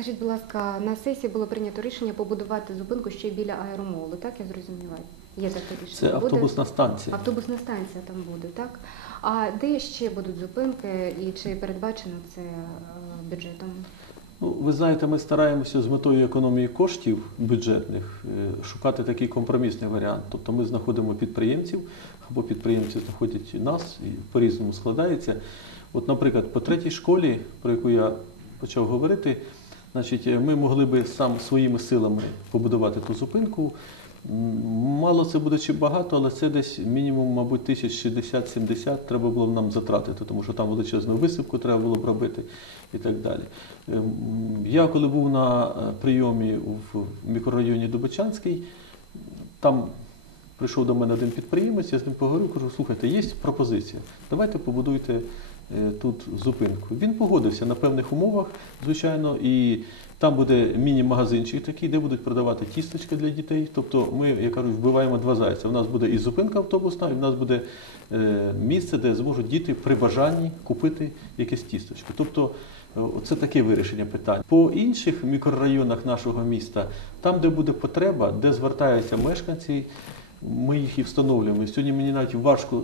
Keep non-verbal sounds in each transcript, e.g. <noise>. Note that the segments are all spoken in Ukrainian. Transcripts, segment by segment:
Скажіть, будь ласка, на сесії було прийнято рішення побудувати зупинку ще біля аеромолу, так я зрозуміла? Є таке рішення. Це Буде? автобусна станція. Автобусна станція там буде, так? А де ще будуть зупинки і чи передбачено це е, бюджетом? Ну, ви знаєте, ми стараємося з метою економії коштів бюджетних е, шукати такий компромісний варіант. Тобто ми знаходимо підприємців, або підприємці знаходять нас, і по-різному складається. От, наприклад, по третій школі, про яку я почав говорити, значить, е, ми могли би сам своїми силами побудувати ту зупинку. Мало це буде чи багато, але це десь мінімум, мабуть, тисяч 60-70 треба було б нам затратити, тому що там величезну висипку треба було б робити і так далі. Ем, Я коли був на е, прийомі в мікрорайоні Дубочанський, там прийшов до мене один підприємець, я з ним поговорив, кажу, слухайте, є пропозиція, давайте побудуйте тут зупинку. Він погодився на певних умовах, звичайно, і там буде міні-магазинчик такий, де будуть продавати тісточки для дітей. Тобто ми, я кажу, вбиваємо два зайця. У нас буде і зупинка автобусна, і в нас буде е, місце, де зможуть діти при бажанні купити якесь тісточко. Тобто е, це таке вирішення питань. По інших мікрорайонах нашого міста, там, де буде потреба, де звертаються мешканці, ми їх і встановлюємо. Сьогодні мені навіть важко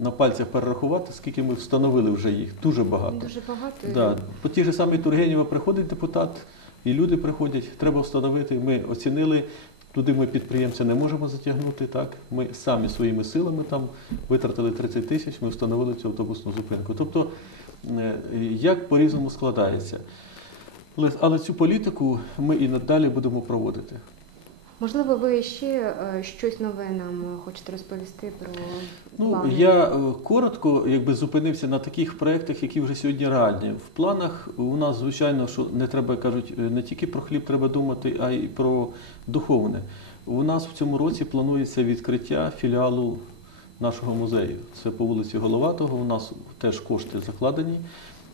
на пальцях перерахувати, скільки ми встановили вже їх. Дуже багато. Дуже багато. Да. По тій же самій Тургенєва приходить депутат, і люди приходять, треба встановити. Ми оцінили, туди ми підприємця не можемо затягнути. Так? Ми самі своїми силами там витратили 30 тисяч, ми встановили цю автобусну зупинку. Тобто, е, як по-різному складається. Але, але цю політику ми і надалі будемо проводити. Можливо, ви ще е, щось нове нам хочете розповісти про Ну, я е, коротко якби зупинився на таких проєктах, які вже сьогодні реальні. В планах у нас, звичайно, що не треба кажуть, е, не тільки про хліб треба думати, а й про духовне. У нас в цьому році планується відкриття філіалу нашого музею. Це по вулиці Головатого. У нас теж кошти закладені.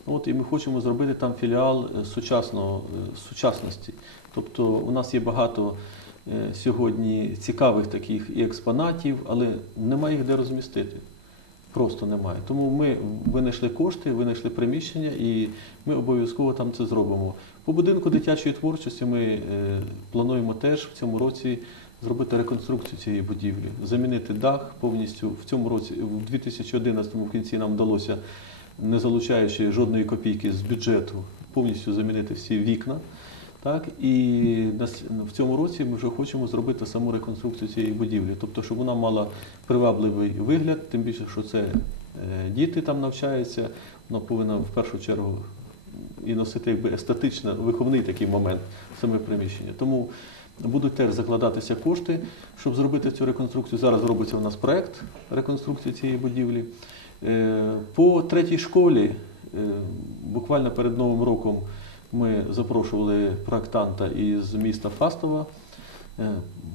От, і ми хочемо зробити там філіал е, сучасного, е, сучасності. Тобто у нас є багато е, сьогодні цікавих таких і експонатів, але немає їх де розмістити. Просто немає. Тому ми винайшли кошти, винайшли приміщення і ми обов'язково там це зробимо. По будинку дитячої творчості ми е, плануємо теж в цьому році зробити реконструкцію цієї будівлі, замінити дах повністю. В цьому році, в 2011 в кінці нам вдалося, не залучаючи жодної копійки з бюджету, повністю замінити всі вікна. Так, і в цьому році ми вже хочемо зробити саму реконструкцію цієї будівлі, тобто, щоб вона мала привабливий вигляд, тим більше, що це е, діти там навчаються, вона повинна в першу чергу і носити якби естетично виховний такий момент саме приміщення. Тому будуть теж закладатися кошти, щоб зробити цю реконструкцію. Зараз робиться у нас проект реконструкції цієї будівлі. Е, По третій школі, е, буквально перед Новим роком, ми запрошували проектанта із міста Фастова, е,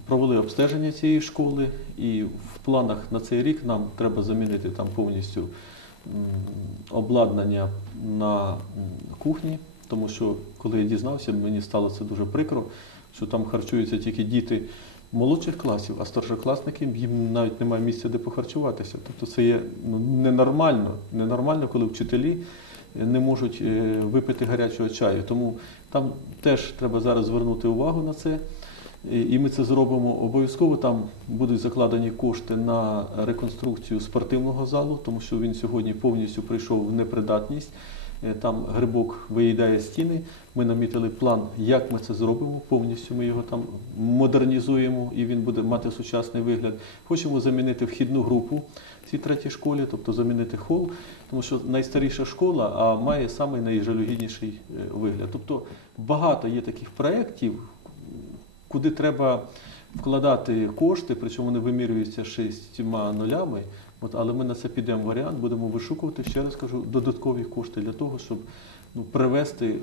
провели обстеження цієї школи, і в планах на цей рік нам треба замінити там повністю обладнання на кухні, тому що коли я дізнався, мені стало це дуже прикро, що там харчуються тільки діти молодших класів, а старшокласники їм навіть немає місця, де похарчуватися. Тобто це є ну, ненормально, ненормально, коли вчителі не можуть е, випити гарячого чаю. Тому там теж треба зараз звернути увагу на це. І- ми це зробимо обов'язково. Там будуть закладені кошти на реконструкцію спортивного залу, тому що він сьогодні повністю прийшов в непридатність. Е, Там грибок виїдає стіни. Ми намітили план, як ми це зробимо. Повністю ми його там модернізуємо і він буде мати сучасний вигляд. Хочемо замінити вхідну групу цій третій школі, тобто замінити хол, тому що найстаріша школа, а має самий найжалюгідніший е, вигляд. Тобто багато є таких проєктів, куди треба вкладати кошти, причому вони вимірюються шістьма нулями. От, але ми на це підемо варіант, будемо вишукувати, ще раз кажу, додаткові кошти для того, щоб ну, привести,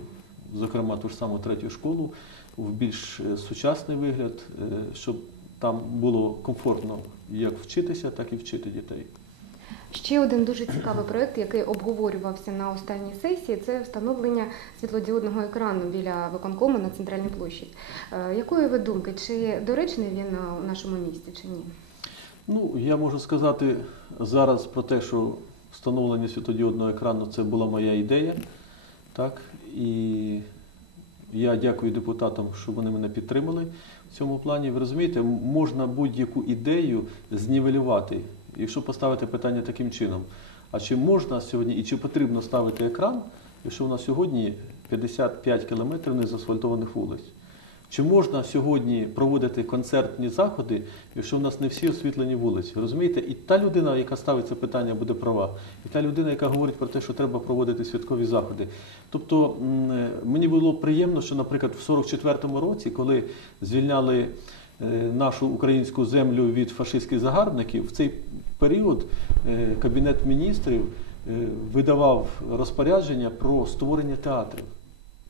зокрема, ту ж саму третю школу в більш е, сучасний вигляд, е, щоб там було комфортно як вчитися, так і вчити дітей. Ще один дуже цікавий проект, який обговорювався на останній сесії, це встановлення світлодіодного екрану біля виконкому на центральній площі. Е, Якої ви думки, чи доречний він е, у нашому місті, чи ні? Ну, я можу сказати зараз про те, що встановлення світодіодного екрану це була моя ідея. Так? І Я дякую депутатам, що вони мене підтримали в цьому плані. Ви розумієте, можна будь-яку ідею знівелювати, якщо поставити питання таким чином. А чи можна сьогодні і чи потрібно ставити екран, якщо у нас сьогодні 55 кілометрів незасфальтованих вулиць? Чи можна сьогодні проводити концертні заходи, якщо в нас не всі освітлені вулиці? Розумієте, і та людина, яка ставить це питання, буде права, і та людина, яка говорить про те, що треба проводити святкові заходи. Тобто е, мені було приємно, що, наприклад, в 44-му році, коли звільняли е, нашу українську землю від фашистських загарбників, в цей період е, Кабінет міністрів видавав розпорядження про створення театрів.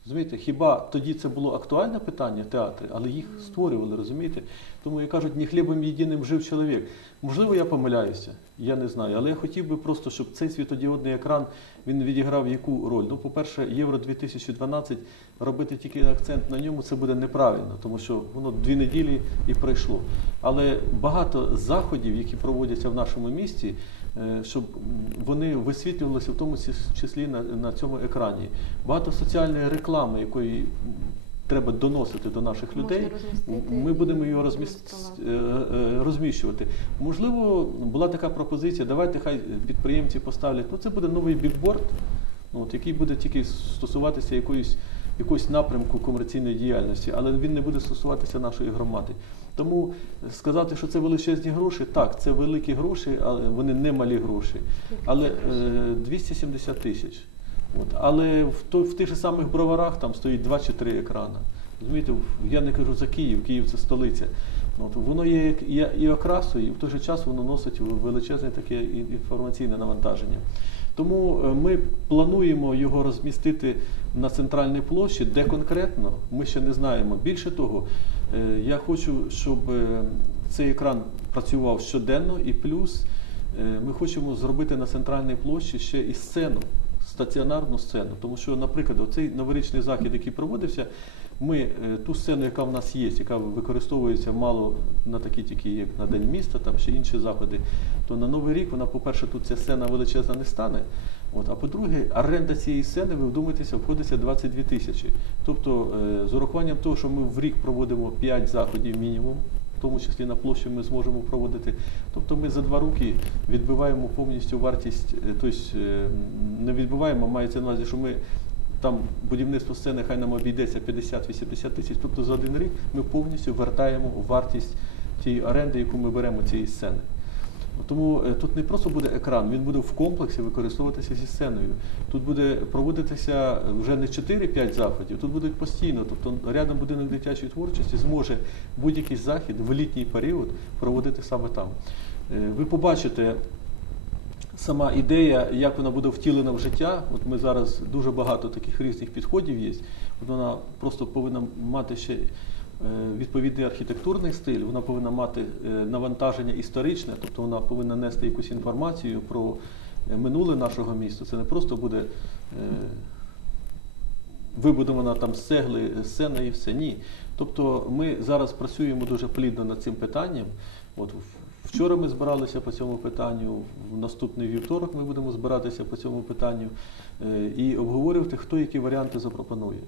Розумієте, хіба тоді це було актуальне питання театри, але їх створювали, розумієте? Тому як кажуть, не хлібом єдиним жив чоловік. Можливо, я помиляюся, я не знаю. Але я хотів би просто, щоб цей світодіодний екран він відіграв яку роль. Ну, по-перше, Євро 2012 робити тільки акцент на ньому це буде неправильно, тому що воно дві неділі і пройшло. Але багато заходів, які проводяться в нашому місті, щоб вони висвітлювалися в тому числі на, на цьому екрані. Багато соціальної реклами, якої треба доносити до наших людей. Ми будемо і його розміс- е, е, розміщувати. Можливо, була така пропозиція, давайте хай підприємці поставлять. Ну, це буде новий бікборд, от, який буде тільки стосуватися якоїсь, якогось напрямку комерційної діяльності, але він не буде стосуватися нашої громади. Тому сказати, що це величезні гроші, так, це великі гроші, але вони не малі гроші. Але е, 270 тисяч. От. Але в, то, в тих же самих броварах там стоїть два чи три екрана. Розумієте, я не кажу за Київ, Київ це столиця. От, воно є і окрасою, і в той же час воно носить величезне таке інформаційне навантаження. Тому е, ми плануємо його розмістити на центральній площі, де конкретно ми ще не знаємо. Більше того, е, я хочу, щоб е, цей екран працював щоденно, і плюс ми хочемо зробити на центральній площі ще і сцену, стаціонарну сцену. Тому що, наприклад, цей новорічний захід, який проводився, ми е, ту сцену, яка в нас є, яка використовується мало на такі тільки як на День міста, там ще інші заходи, то на Новий рік вона, по-перше, тут ця сцена величезна не стане. От, а по-друге, оренда цієї сцени, ви вдумайтеся, обходиться 22 тисячі. Тобто, е, з урахуванням того, що ми в рік проводимо 5 заходів мінімум, в тому числі на площі ми зможемо проводити. Тобто ми за два роки відбиваємо повністю вартість, е, тобто не відбиваємо, мається на увазі, що ми там будівництво сцени хай нам обійдеться 50-80 тисяч, тобто за один рік ми повністю вертаємо вартість тієї оренди, яку ми беремо цієї сцени. Тому е, тут не просто буде екран, він буде в комплексі використовуватися зі сценою. Тут буде проводитися вже не 4-5 заходів, тут будуть постійно. Тобто рядом будинок дитячої творчості зможе будь-який захід в літній період проводити саме там. Е, Ви побачите сама ідея, як вона буде втілена в життя. От ми зараз дуже багато таких різних підходів є. От вона просто повинна мати ще е, відповідний архітектурний стиль, вона повинна мати е, навантаження історичне, тобто вона повинна нести якусь інформацію про е, минуле нашого міста. Це не просто буде вибудована там з цегли сцена і все. Ні. Тобто ми зараз працюємо дуже плідно над цим питанням. От вчора ми збиралися по цьому питанню, в наступний вівторок ми будемо збиратися по цьому питанню е, і обговорювати, хто які варіанти запропонує.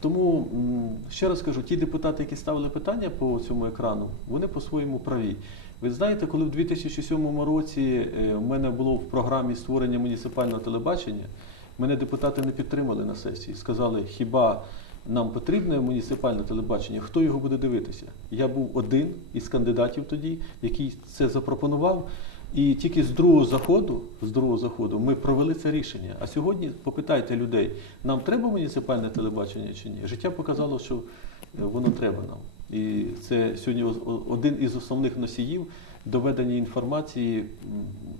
Тому ще раз кажу, ті депутати, які ставили питання по цьому екрану, вони по-своєму праві. Ви знаєте, коли в 2007 році е, в мене було в програмі створення муніципального телебачення, мене депутати не підтримали на сесії. Сказали, хіба нам потрібне муніципальне телебачення, хто його буде дивитися? Я був один із кандидатів тоді, який це запропонував. І тільки з другого заходу, з другого заходу ми провели це рішення. А сьогодні попитайте людей, нам треба муніципальне телебачення чи ні? Життя показало, що е, воно треба нам. І це сьогодні один із основних носіїв доведення інформації,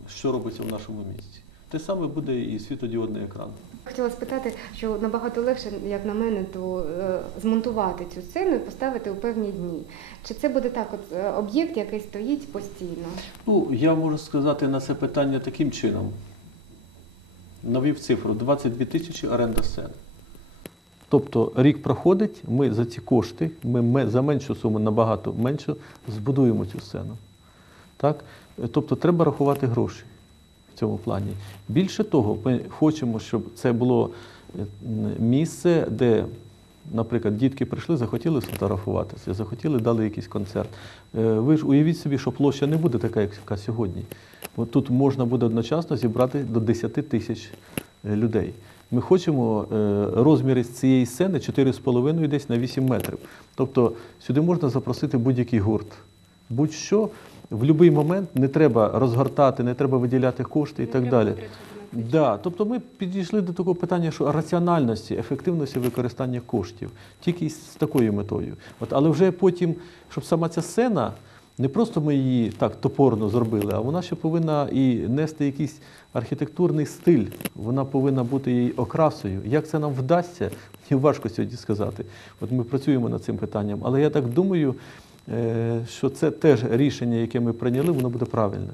що робиться в нашому місті. Те саме буде і світодіодний екран. Хотіла спитати, що набагато легше, як на мене, то е, змонтувати цю сцену і поставити у певні дні. Чи це буде так, от е, об'єкт, який стоїть постійно? Ну, я можу сказати на це питання таким чином. Навів цифру 22 тисячі оренда сцени. Тобто рік проходить, ми за ці кошти, ми за меншу суму набагато менше збудуємо цю сцену. Так? Тобто треба рахувати гроші цьому плані. Більше того, ми хочемо, щоб це було е, місце, де наприклад, дітки прийшли, захотіли сфотографуватися, захотіли, дали якийсь концерт. Е, Ви ж уявіть собі, що площа не буде така, яка сьогодні. От тут можна буде одночасно зібрати до 10 тисяч е, людей. Ми хочемо розміри з цієї сцени 4,5 десь на 8 метрів. Тобто сюди можна запросити будь-який гурт. Будь-що в будь-який момент не треба розгортати, не треба виділяти кошти і так далі. Да, тобто ми підійшли до такого питання, що раціональності, ефективності використання коштів, тільки з такою метою. От, але вже потім, щоб сама ця сцена, не просто ми її так топорно зробили, а вона ще повинна і нести якийсь архітектурний стиль, вона повинна бути її окрасою. Як це нам вдасться, мені <laughs> важко сьогодні сказати. От ми працюємо над цим питанням. Але я так думаю, що це теж рішення, яке ми прийняли, воно буде правильне.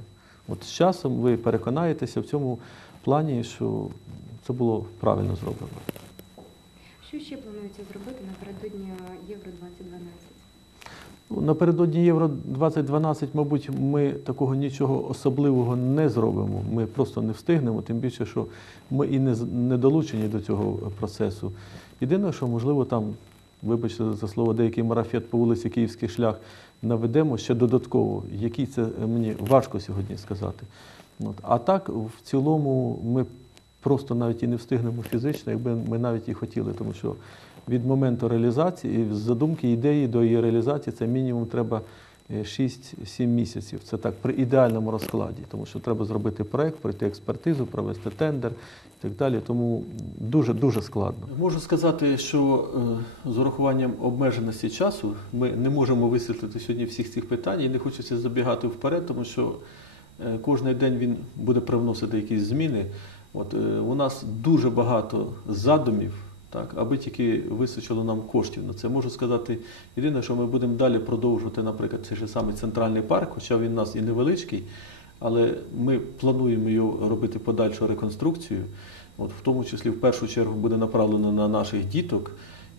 От з часом ви переконаєтеся в цьому плані, що це було правильно зроблено. Що ще планується зробити напередодні Євро 2012? Ну, Напередодні Євро 2012, мабуть, ми такого нічого особливого не зробимо. Ми просто не встигнемо, тим більше, що ми і не долучені до цього процесу. Єдине, що можливо там, вибачте за слово, деякий марафет по вулиці Київський шлях наведемо ще додатково. Який це е, мені важко сьогодні сказати. От. А так, в цілому, ми просто навіть і не встигнемо фізично, якби ми навіть і хотіли, тому що від моменту реалізації, з задумки ідеї до її реалізації, це мінімум треба 6-7 місяців. Це так при ідеальному розкладі, тому що треба зробити проект, пройти експертизу, провести тендер і так далі. Тому дуже дуже складно. Можу сказати, що е, з урахуванням обмеженості часу ми не можемо висвітлити сьогодні всіх цих питань і не хочеться забігати вперед, тому що е, кожен день він буде привносити якісь зміни. От е, у нас дуже багато задумів, так, аби тільки вистачило нам коштів на це. Можу сказати, єдине, що ми будемо далі продовжувати, наприклад, цей же самий центральний парк, хоча він у нас і невеличкий, але ми плануємо його робити подальшу реконструкцію. От, в тому числі в першу чергу буде направлено на наших діток.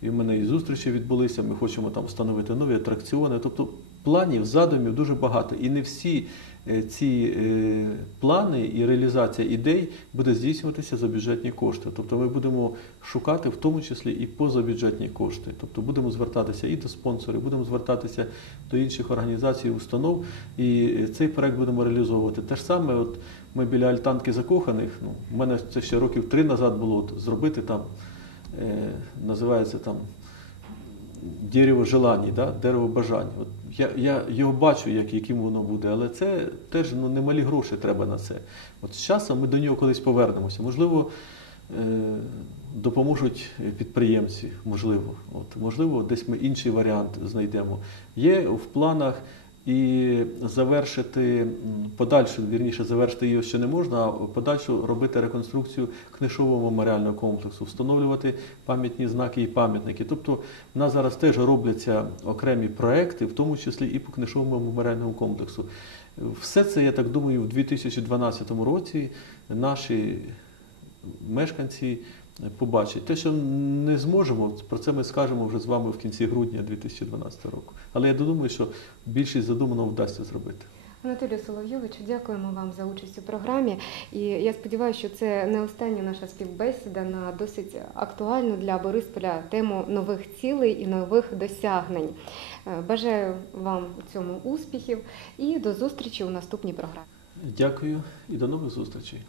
І в мене і зустрічі відбулися. Ми хочемо там встановити нові атракціони. Тобто планів, задумів дуже багато. І не всі е, ці е, плани і реалізація ідей буде здійснюватися за бюджетні кошти. Тобто ми будемо шукати в тому числі і позабюджетні кошти. Тобто будемо звертатися і до спонсорів, будемо звертатися до інших організацій, установ, і е, цей проект будемо реалізовувати. Те ж саме, от ми біля альтанки закоханих. Ну, у мене це ще років три назад було от, зробити там, називається там дерево желань, да? дерево бажань. От я, я його бачу, як, яким воно буде, але це теж ну, немалі гроші треба на це. От з часом ми до нього колись повернемося. Можливо, е, допоможуть підприємці, можливо. От, можливо, десь ми інший варіант знайдемо. Є в планах і завершити подальшу, вірніше, завершити його ще не можна, а подальшу робити реконструкцію книжового меморіального комплексу, встановлювати пам'ятні знаки і пам'ятники. Тобто в нас зараз теж робляться окремі проекти, в тому числі і по книжовому меморіальному комплексу. Все це, я так думаю, в 2012 році наші мешканці побачать. Те, що не зможемо, про це ми скажемо вже з вами в кінці грудня 2012 року. Але я думаю, що більшість задуманого вдасться зробити. Анатолію Соловйовичу, дякуємо вам за участь у програмі. І я сподіваюся, що це не остання наша співбесіда на досить актуальну для Борисполя тему нових цілей і нових досягнень. Е, Бажаю вам у цьому успіхів і до зустрічі у наступній програмі. Дякую і до нових зустрічей.